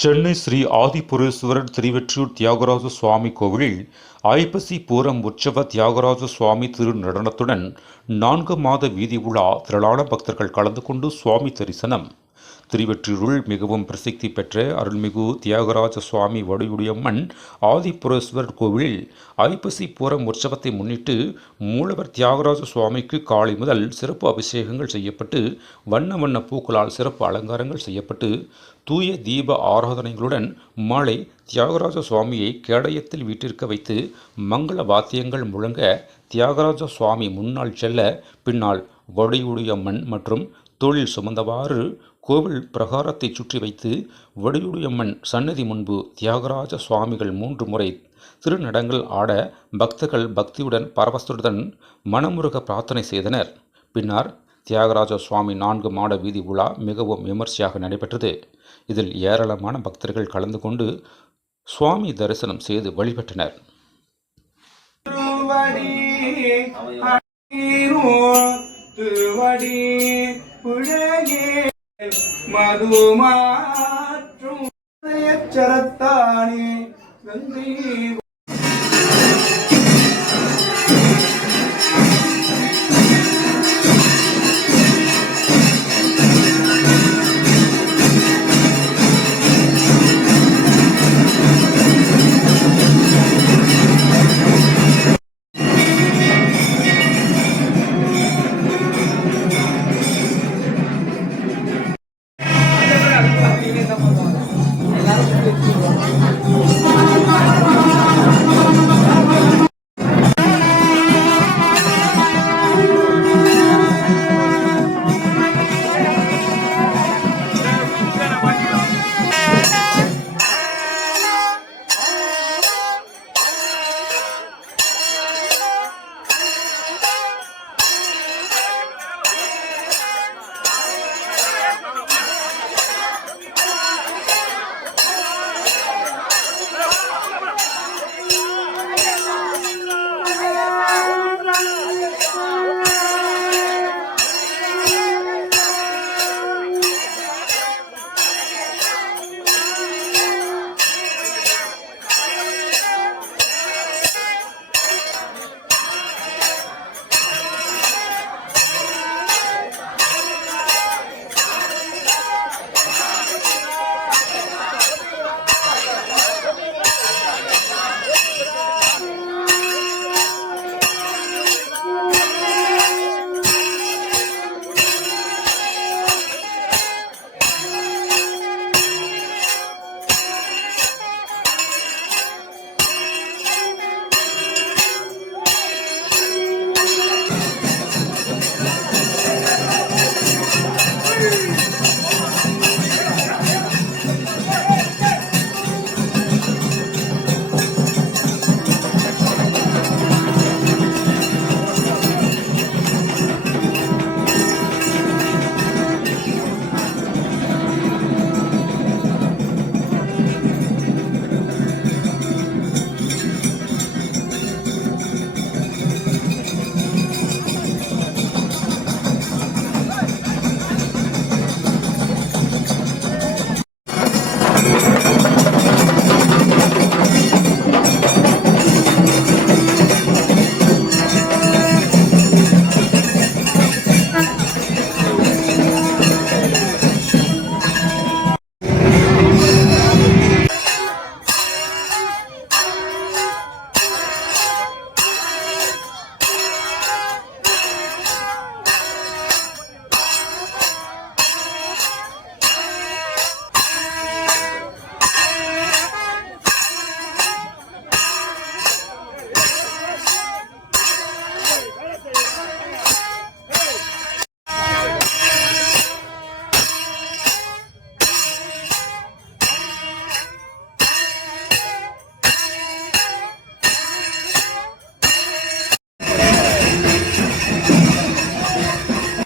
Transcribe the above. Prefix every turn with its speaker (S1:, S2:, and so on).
S1: சென்னை ஸ்ரீ ஆதிபுரேஸ்வரர் திருவெற்றியூர் தியாகராஜ சுவாமி கோவிலில் ஐப்பசி பூரம் உற்சவ தியாகராஜ சுவாமி திரு நடனத்துடன் நான்கு மாத வீதி உலா திரளான பக்தர்கள் கலந்து கொண்டு சுவாமி தரிசனம். திருவெற்றியூருள் மிகவும் பிரசித்தி பெற்ற அருள்மிகு தியாகராஜ சுவாமி வடிவுடையம்மன் ஆதிபுரேஸ்வரர் கோவிலில் ஐப்பசி பூரம் உற்சவத்தை முன்னிட்டு மூலவர் தியாகராஜ சுவாமிக்கு காலை முதல் சிறப்பு அபிஷேகங்கள் செய்யப்பட்டு வண்ண வண்ண பூக்களால் சிறப்பு அலங்காரங்கள் செய்யப்பட்டு தூய தீப ஆராதனைகளுடன் மாலை தியாகராஜ சுவாமியை கேடயத்தில் வீட்டிற்கு வைத்து மங்கள வாத்தியங்கள் முழங்க தியாகராஜ சுவாமி முன்னால் செல்ல பின்னால் வடியுடையம்மன் மற்றும் தொழில் சுமந்தவாறு கோவில் பிரகாரத்தை சுற்றி வைத்து வடியுடையம்மன் சன்னதி முன்பு தியாகராஜ சுவாமிகள் மூன்று முறை திருநடங்கள் ஆட பக்தர்கள் பக்தியுடன் பரவசத்துடன் மனமுருக பிரார்த்தனை செய்தனர். பின்னர் தியாகராஜ சுவாமி நான்கு மாட வீதி உலா மிகவும் விமர்சையாக நடைபெற்றது. இதில் ஏராளமான பக்தர்கள் கலந்து கொண்டு சுவாமி தரிசனம் செய்து வழிபட்டனர்.
S2: திருவடி மதுமாற்றும் சரத்தானே கங்கை